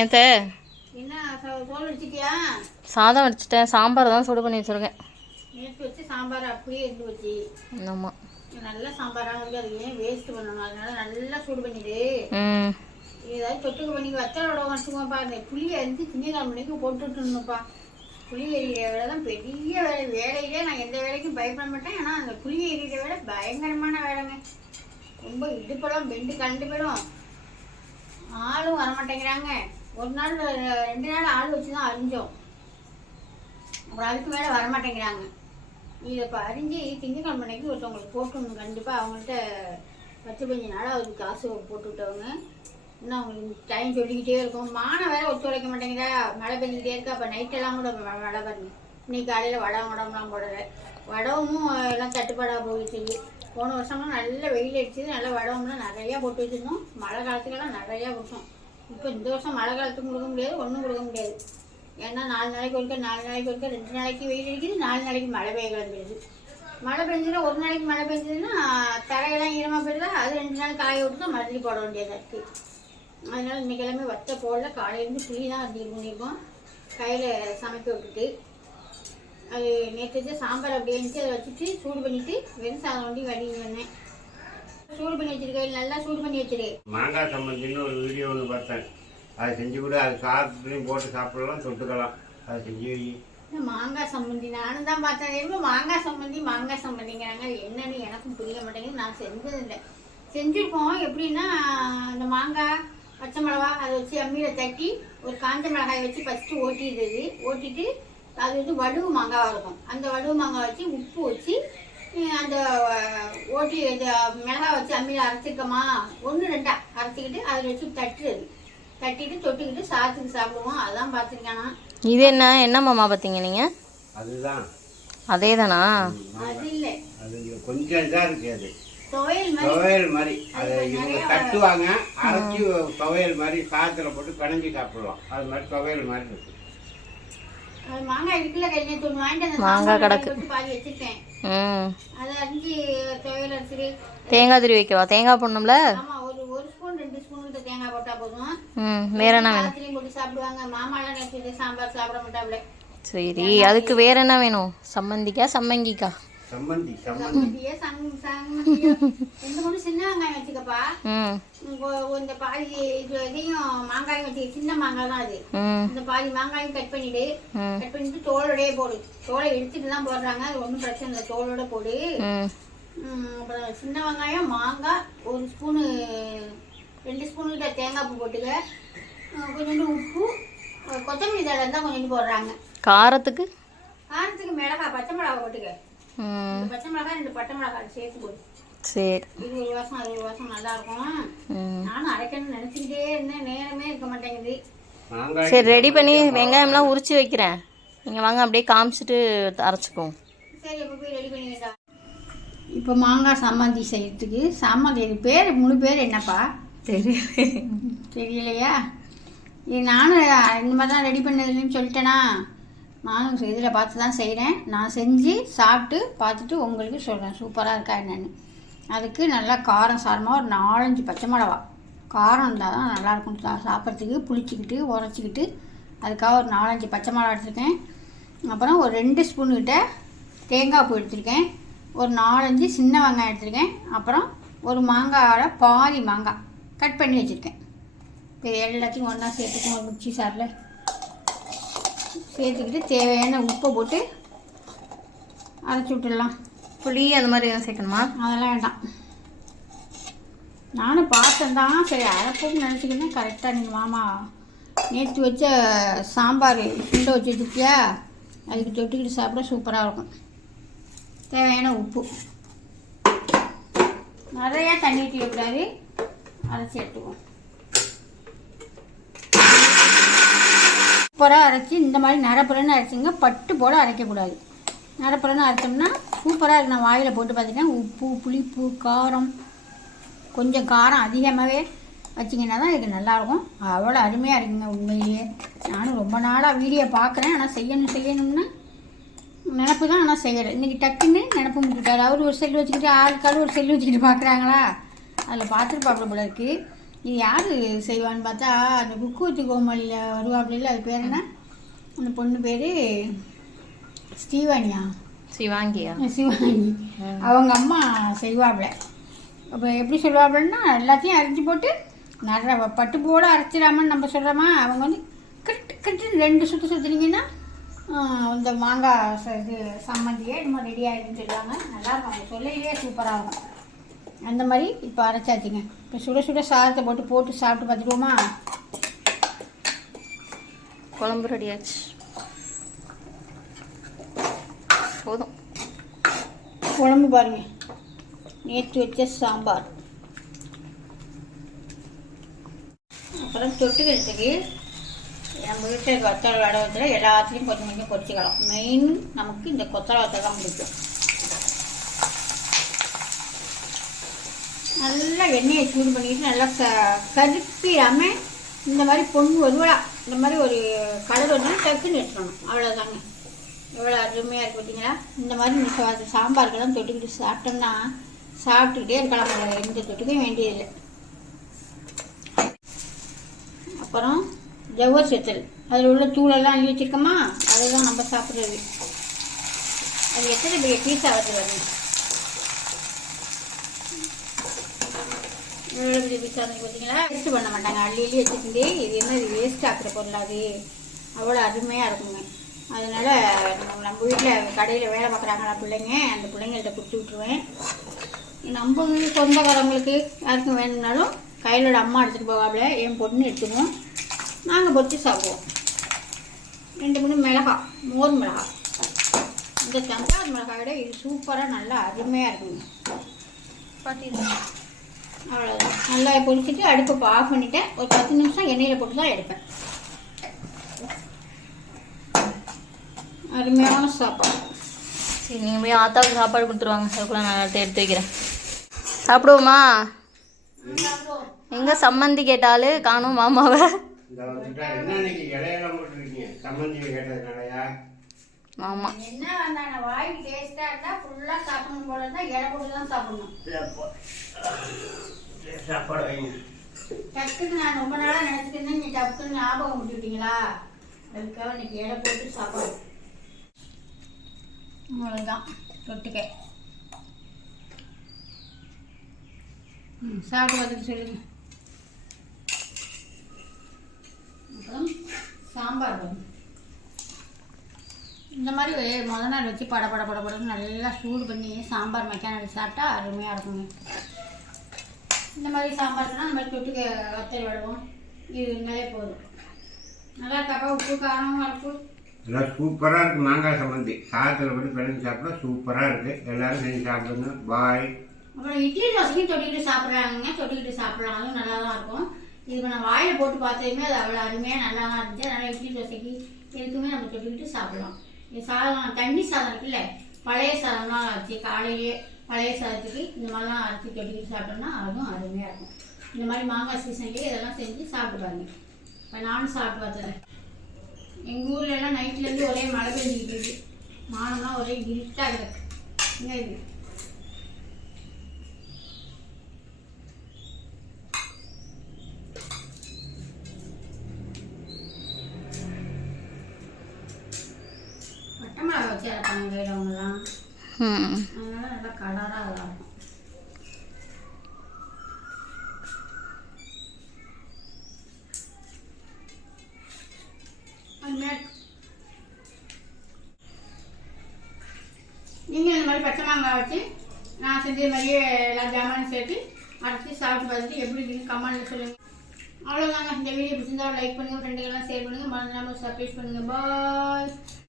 ஏத்த சாதம் வச்சுட்டேன். சாம்பார் தான் சுடு பண்ணி வச்சுருக்கேன். நேற்று வச்சு சாம்பார் அப்படியே இருந்து வச்சு. ஆமாம் நல்ல சாம்பாராக இருக்கு. அது ஏன் வேஸ்ட் பண்ணணும்? அதனால நல்லா சூடு பண்ணிடு. ஏதாவது தொட்டுக்க பண்ணி வத்தலோட வச்சுக்கோப்பா அந்த புளியை வந்து திங்கக்கிழமை மணிக்கு போட்டுட்டுருணுப்பா புளி எறிகிற வேலை தான் பெரிய வேலை. வேலையிலே நான் எந்த வேலைக்கும் பயப்பட மாட்டேன். ஆனால் அந்த புளி எறிகிற வேலை பயங்கரமான வேலைங்க. ரொம்ப இடுப்பெல்லாம் பெண்டு கண்டு போயிடும். ஆளும் வர மாட்டேங்கிறாங்க ஒரு நாள் ரெண்டு நாள் ஆள் வச்சு தான் அரிஞ்சோம் அப்புறம் அதுக்கு மேலே வர மாட்டேங்கிறாங்க இதை இப்போ அரிஞ்சு திங்கக்கிழமைக்கு ஒருத்தவங்களுக்கு போட்டுணும் கண்டிப்பாக அவங்கள்ட்ட பத்து பஞ்சு நாள் அவருக்கு காசு போட்டு விட்டவங்க. இன்னும் அவங்களுக்கு டைம் சொல்லிக்கிட்டே இருக்கும். மானம் வேற ஒத்துழைக்க மாட்டேங்கிறா மழை பெஞ்சிக்கிட்டே இருக்கா? அப்போ நைட்டெல்லாம் கூட மழை பாருங்க இன்னைக்கு காலையில் வடம் உடம்புலாம் போடலை. வடமும் எல்லாம் தட்டுப்பாடாக போயிடுச்சு போன வருஷம்லாம் நல்ல வெயில் அடிச்சது நல்ல வடம்லாம் நிறையா போட்டு வச்சுருந்தோம். மழை காலத்துக்கெல்லாம் நிறையா விட்டோம் இப்போ இந்த வருஷம் மழை காலத்துக்கு கொடுக்க முடியாது ஒன்றும் கொடுக்க முடியாது. ஏன்னா நாலு நாளைக்கு ஒருக்க நாலு நாளைக்கு ஒருக்க ரெண்டு நாளைக்கு வெயில் அடிக்குது நாலு நாளைக்கு மழை பெய்ய கிளம்பிடுது மழை பெஞ்சதுன்னா ஒரு நாளைக்கு மழை பெஞ்சதுன்னா தரையெல்லாம் ஈரமாக போயிடுதா? அது ரெண்டு நாள் காய விட்டு தான் மறுபடியும் போட வேண்டியதாக இருக்குது அதனால் இன்னைக்கு எல்லாமே வத்த போடல. காலையிலேருந்து புளி தான் அரிஞ்சு பண்ணியிருக்கோம். கையில் சமைக்க விட்டுட்டு. அது நேற்று வச்ச சாம்பார் அப்படியே இருந்துச்சு. அதை வச்சுட்டு சூடு பண்ணிட்டு வெறும் சாதம் ஒண்டி வடி பண்ணேன். சூடு பண்ணி வச்சிருக்கேன் நல்லா சூடு பண்ணி வச்சிரு. மாங்காய் சம்பந்தின்னு ஒரு வீடியோ ஒன்று பார்த்தேன். அதை செஞ்சு கூட அது சாப்பிட்லையும் போட்டு சாப்பிடலாம் தொட்டுக்கலாம். அதை செஞ்சு மாங்காய் சம்மந்தி நானும் தான் பார்த்தேன். எவ்வளோ மாங்காய் சம்மந்தி மாங்காய் சம்மந்திங்கிறாங்க அது என்னன்னு எனக்கும் புரிய மாட்டேங்குது. நான் செஞ்சதில்லை. செஞ்சுருக்கோம். எப்படின்னா இந்த மாங்காய் பச்சை மிளகா அதை வச்சு அம்மியில் தட்டி ஒரு காஞ்ச மிளகாய் வச்சு ஃபஸ்ட்டு ஓட்டிடுறது. ஓட்டிட்டு அது வந்து வடுவு மாங்காவாக இருக்கும் அந்த வடுவு மாங்காய் வச்சு உப்பு வச்சு அந்த ஓட்டி இந்த மிளகாய் வச்சு அம்மியில் அரைச்சிருக்கோமா ஒன்று ரெண்டா அரைச்சிக்கிட்டு அதில் வச்சு தட்டுறது. தட்டிட்டு தொட்டுக்கிட்டு சாத்துக்கு சாப்பிடுவோம். அதான் பார்த்துருக்கானா. இது என்ன? என்ன மாமா பார்த்தீங்க நீங்கள் அதுதான். அதே தானா அது இல்லை. அது கொஞ்சம் இதாக இருக்கு அது. துவையல் மாதிரி. அதை இவங்க தட்டுவாங்க. அரைச்சி துவையல் மாதிரி சாதத்தில் போட்டு கடைஞ்சி சாப்பிடலாம் அது மாதிரி துவையல் மாதிரி இருக்கு. அது மாங்காய் கிடக்கு. தேங்காய் துருவி வைக்கவா? தேங்காய் போடணும்ல? வேற என்ன வேணும்? சரி அதுக்கு வேற என்ன வேணும்? சம்மந்திக்கா சம்மங்கிக்கா? சம்மந்தி சம்மந்தி. சம்மந்தியே சங் சம்மந்தியோ. ரெண்டு மூணு சின்ன வெங்காயம் வச்சுக்கப்பா? இந்த பாதி இது இதையும் மாங்காயும் வச்சு சின்ன மாங்காய் தான் அது. இந்த பாதி மாங்காயும் கட் பண்ணிடு. கட் பண்ணிட்டு தோலோடயே போடு. தோலை எடுத்துட்டு தான் போடுறாங்க. அது ஒன்றும் பிரச்சனை இல்லை. தோலோட போடு. அப்புறம் சின்ன வெங்காயம் மாங்காய் ஒரு ஸ்பூனு ரெண்டு ஸ்பூனு கிட்ட தேங்காய் பூ போட்டுக்க. கொஞ்சோண்டு உப்பு கொத்தமல்லி தழை தான் கொஞ்சோண்டு போடுறாங்க. காரத்துக்கு? காரத்துக்கு மிளகாய் பச்சை மிளகாய் போட்டுக்க. சரி. இது அது நல்லா இருக்கும். நானும் அரைக்கணும்னு நினச்சிக்கிட்டே இருந்தேன். நேரமே இருக்க மாட்டேங்குது. மாங்காய் சரி ரெடி பண்ணி வெங்காயம்லாம் உரிச்சு வைக்கிறேன். நீங்கள் வாங்க அப்படியே காமிச்சிட்டு அரைச்சிக்குவோம். சரி இப்போ போய் ரெடி பண்ணிக்கிட்டா இப்போ மாங்காய் சம்மந்தி செய்யறதுக்கு சம்மந்தி இது பேர் முழு பேர் என்னப்பா? தெரியல. தெரியலையா? இது நானும் இந்த மாதிரி தான் ரெடி பண்ணதுன்னு சொல்லிட்டேனா? நானும் இதில் பார்த்து தான் செய்கிறேன் நான் செஞ்சு சாப்பிட்டு பார்த்துட்டு உங்களுக்கு சொல்கிறேன் சூப்பராக இருக்கா என்னென்னு. அதுக்கு நல்லா காரம் சாரமாக ஒரு நாலஞ்சு பச்சை மிளகா. காரம் இருந்தால் தான் நல்லாயிருக்கும் சா சாப்பிட்றதுக்கு புளிச்சிக்கிட்டு உரைச்சிக்கிட்டு அதுக்காக ஒரு நாலஞ்சு பச்சை மிளகா எடுத்துருக்கேன். அப்புறம் ஒரு ரெண்டு ஸ்பூனுக்கிட்ட தேங்காய் பூ எடுத்திருக்கேன். ஒரு நாலஞ்சு சின்ன வெங்காயம் எடுத்திருக்கேன். அப்புறம் ஒரு மாங்காயோட பாதி மாங்காய் கட் பண்ணி வச்சுருக்கேன். இது எல்லாத்தையும் ஒன்றா சேர்த்துக்கும் ஒரு மிக்சி சாரில். சேர்த்துக்கிட்டு தேவையான உப்பை போட்டு அரைச்சி விட்டுடலாம். புளி அந்த மாதிரி எதுவும் சேர்க்கணுமா? அதெல்லாம் வேண்டாம். நானும் பார்த்தேன் தான். சரி அரைப்போம்னு நினச்சிக்கிட்டேன் கரெக்டாக நீங்கள் மாமா நேற்று வச்ச சாம்பார் சுண்டை வச்சு வச்சுருக்கியா? அதுக்கு தொட்டுக்கிட்டு சாப்பிட சூப்பராக இருக்கும். தேவையான உப்பு. நிறையா தண்ணி ஊற்றிக்கூடாது அரைச்சி எடுத்துக்குவோம். சூப்பராக அரைச்சி இந்த மாதிரி நரப்புலன்னு அரைச்சிங்க பட்டு போல் அரைக்கக்கூடாது. நரப்புலன்னு அரைச்சோம்னா சூப்பராக இருக்கு. நான் வாயில் போட்டு பார்த்துட்டேன். உப்பு புளிப்பு காரம். கொஞ்சம் காரம் அதிகமாகவே வச்சிங்கன்னா தான் இது நல்லாயிருக்கும். அவ்வளோ அருமையாக இருக்குங்க உண்மையிலேயே. நானும் ரொம்ப நாளாக வீடியோ பார்க்குறேன். ஆனால் செய்யணும் செய்யணும்னு நினப்பு தான் ஆனால் செய்கிறேன் இன்றைக்கி டக்குன்னு நினப்பு முட்டுட்டார். அவர் ஒரு செல் வச்சுக்கிட்டு ஆளுக்காள் ஒரு செல் வச்சுக்கிட்டு பார்க்குறாங்களா? அதில் பார்த்துட்டு பார்க்குற போல இருக்குது இது யார் செய்வான்னு பார்த்தா அந்த குக்கு வித்து கோமாளியில் வருவாப்பில்ல அது பேர் என்ன? அந்த பொண்ணு பேர் ஸ்டீவானியா சிவாங்கியா. சிவானி அவங்க அம்மா செய்வாப்புல. அப்போ எப்படி சொல்லுவாப்புலன்னா எல்லாத்தையும் அரைச்சி போட்டு நிறைய பட்டு போட அரைச்சிடாமன்னு நம்ம சொல்கிறோமா அவங்க வந்து கட்டு கட்டு ரெண்டு சுற்று சுற்றுனீங்கன்னா இந்த மாங்காய் இது சம்மந்தியே நம்ம ரெடி சொல்லுவாங்க. நல்லா இருக்கும். அவங்க சொல்லையிலே சூப்பராக இருக்கும். அந்த மாதிரி இப்போ அரைச்சாச்சுங்க. இப்போ சுட சுட சாதத்தை போட்டு போட்டு சாப்பிட்டு பார்த்துருவோமா குழம்பு ரெடியாச்சு போதும். குழம்பு பாருங்க. நேற்று வச்ச சாம்பார். அப்புறம் தொட்டுக்கிறதுக்கு நம்ம வீட்டில் கொத்தரை வடவத்தில் எல்லாத்துலேயும் கொஞ்சம் கொஞ்சம் பொரிச்சிக்கலாம். மெயின் நமக்கு இந்த கொத்தரை வத்தல் தான் பிடிக்கும். நல்லா எண்ணெயை சூடு பண்ணிட்டு நல்லா கருப்பிடாமல் இந்த மாதிரி பொண்ணு வருவலா இந்த மாதிரி ஒரு கலர் வந்து டக்குன்னு எடுத்துடணும் அவ்வளோதாங்க எவ்வளோ அருமையாக இருக்குது பார்த்தீங்களா இந்த மாதிரி இந்த சாம்பாருக்கெல்லாம் தொட்டுக்கிட்டு சாப்பிட்டோம்னா சாப்பிட்டுக்கிட்டே இருக்கலாம் எந்த தொட்டுக்கும் வேண்டியதில்லை. அப்புறம் ஜவ்வர் செத்தல். அதில் உள்ள தூளெல்லாம் அள்ளி வச்சிருக்கோமா? அதுதான் நம்ம சாப்பிட்றது. அது எத்தனை பெரிய பீஸாக வருது வருது விசாரணை பார்த்தீங்களா? வேஸ்ட் பண்ண மாட்டாங்க. அள்ளி அள்ளி வச்சுக்கிட்டே இது என்ன இது வேஸ்ட் ஆக்குற பொருள் அது? அவ்வளோ அருமையாக இருக்குங்க. அதனால நம்ம நம்ம வீட்டில் கடையில் வேலை பார்க்குறாங்களா பிள்ளைங்க அந்த பிள்ளைங்கள்ட்ட கொடுத்து விட்ருவேன் நம்ம சொந்தக்காரங்களுக்கு யாருக்கும் வேணும்னாலும் கையிலோட அம்மா எடுத்துகிட்டு போகாமல என் பொண்ணு எடுத்துக்குவோம் நாங்கள் பொறிச்சு சாப்பிடுவோம். ரெண்டு மூணு மிளகா மோர் மிளகா. இந்த தஞ்சாவூர் மிளகாய் விட இது சூப்பராக நல்லா அருமையாக இருக்குங்க. அவ்வளோதான் நல்லா பொரிச்சிட்டு அடுப்பை இப்போ ஆஃப் பண்ணிட்டேன். ஒரு பத்து நிமிஷம் எண்ணெயில் போட்டு தான் எடுப்பேன். அருமையான சாப்பாடு. சரி நீங்கள் போய் ஆத்தாவுக்கு சாப்பாடு கொடுத்துருவாங்க. அதுக்குள்ள நான் எடுத்து எடுத்து வைக்கிறேன். சாப்பிடுவோமா? எங்கே சம்மந்தி கேட்டாலு காணும் மாமாவை. வந்துட்டா என்ன வந்தாங்க வாய்க்கு டேஸ்ட்டாக இருந்தால் ஃபுல்லாக சாப்பிடணும் போல இருந்தால் இலை போட்டு தான் சாப்பிடணும். டக்குன்னு நான் ரொம்ப நாளாக நினச்சிட்டு இருந்தேன். நீ டக்குன்னு ஞாபகம் விட்டுட்டீங்களா அதுக்காக இன்னைக்கு இலை போட்டு சாப்பாடு அவ்வளோதான் தொட்டுக்க. ம் சாப்பிட்டு பார்த்துட்டு சொல்லுங்க. அப்புறம் சாம்பார் வரும் இந்த மாதிரி முத நாள் வச்சு பட பட பட படன்னு நல்லா சூடு பண்ணி சாம்பார் மெக்கானிக் சாப்பிட்டா அருமையாக இருக்குங்க. இந்த மாதிரி சாம்பார்னா இந்த மாதிரி தொட்டுக்க வத்தல் விடுவோம். இது இருந்தாலே போதும். நல்லா இருக்காப்பா உப்பு காரம் வரப்பு எல்லாம் சூப்பராக இருக்கு மாங்காய் சம்மந்தி சாதத்தில் போட்டு பிணைஞ்சு சாப்பிட்டா சூப்பராக இருக்கு. எல்லாரும் செஞ்சு சாப்பிடுங்க. பாய். அப்புறம் இட்லி தோசைக்கும் தொட்டிக்கிட்டு சாப்பிட்றாங்க தொட்டிக்கிட்டு சாப்பிடலாம். அதுவும் நல்லா தான் இருக்கும். இது நான் வாயில் போட்டு பார்த்ததுமே அது அவ்வளோ அருமையாக நல்லா தான் இருந்துச்சு. அதனால் இட்லி தோசைக்கு எதுக்குமே நம்ம தொட்டுக்கிட்டு சாப்பிடலாம். சாதம் தண்ணி சாதம் இருக்குல்ல? பழைய சாதம்லாம் அரைச்சி காலையிலேயே பழைய சாதத்துக்கு இந்த மாதிரிலாம் அரைச்சி கட்டி சாப்பிட்டோம்னா அதுவும் அருமையாக இருக்கும். இந்த மாதிரி மாங்காய் சீசன்லேயே இதெல்லாம் செஞ்சு சாப்பிட்டு பாருங்க இப்போ நானும் சாப்பிட்டு பார்த்தேன் எங்கள் ஊர்லலாம் எல்லாம் நைட்லேருந்து ஒரே மழை பெஞ்சிக்கிட்டு இருக்குது மானம்லாம் ஒரே இருட்டாக கிடக்கு. என்ன இது? வச்சு அதனால நல்லா கலராக இருக்கும் நீங்கள் இந்த மாதிரி பச்சை மாங்காய் வச்சு நான் செஞ்ச மாதிரியே எல்லா ஜாமானும் சேர்த்து அரைச்சி சாப்பிட்டு பார்த்துட்டு எப்படி இருக்குன்னு கமெண்ட்ல சொல்லுங்கள் அவ்வளோதாங்க இந்த வீடியோ பிடிச்சிருந்தா லைக் பண்ணுங்கள் ஃப்ரெண்டுகள்லாம் ஷேர் பண்ணுங்கள் மறந்துடாமல் சர்ப்ரைஸ் பண்ணுங்கள் பாய்